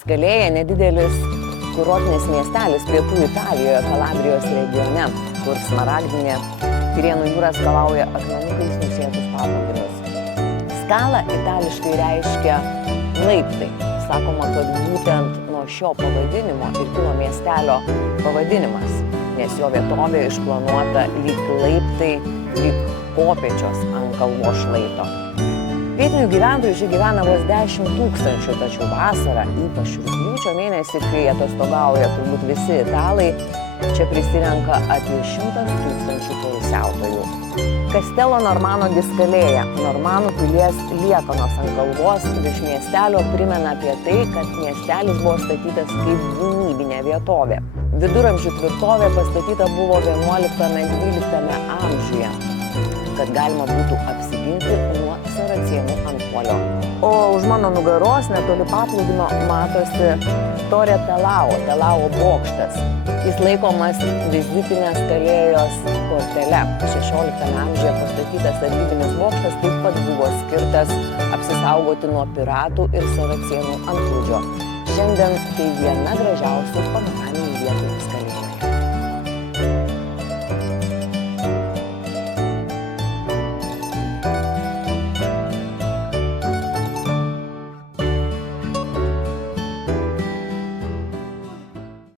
Skalėja nedidelis kurortinis miestelis pietų Italijoje, Kalabrijos regione, kur smaragdinė Tirėnų jūra skalauja akmenukais nusėtus paplūdimius. Skala itališkai reiškia laiptai. Sakoma, kad būtent nuo šio pavadinimo ir kilo miestelio pavadinimas, nes jo vietovė išplanuota lyg laiptai, lyg kopėčios ant kalvos šlaito. Vietinių gyventojų čia gyvena vos 10 000, tačiau vasarą, ypač rugpjūčio mėnesį, kai atostogauja turbūt visi italai, čia prisirenka apie 100 000 poilsiautojų. Kastelo Normano di Skalėja, Normanų pilies liekanos ant kalvos virš miestelio primena apie tai, kad miestelis buvo statytas kaip gynybinė vietovė. Viduramžių tvirtovė pastatyta buvo 11–12 amžiuje, kad galima būtų apsiginti nuo saracėnų antpuolio. O už mano nugaros netoli paplūdimio matosi Torre Telao bokštas. Jis laikomas vizitinės Skalėjos kortele. 16 amžiuje pastatytas sargybinis bokštas taip pat buvo skirtas apsisaugoti nuo piratų ir saracėnų antplūdžio. Šiandien tai viena gražiausių panoraminių vietų Skalėjoje.